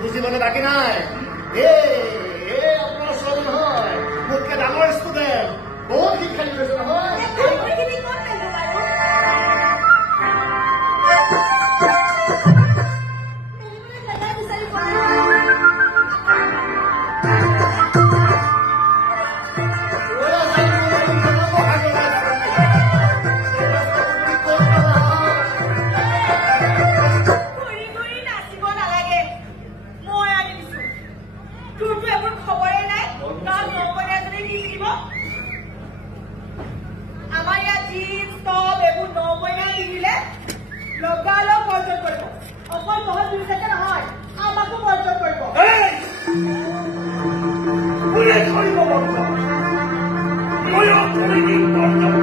বুজিবলৈ বাকী নাই আপোনাৰ ছোৱালী নহয় মোতকে ডাঙৰ ষ্টুডেণ্ট বহুত শিক্ষা দি লৈছে নহয় Voy a poner mi importa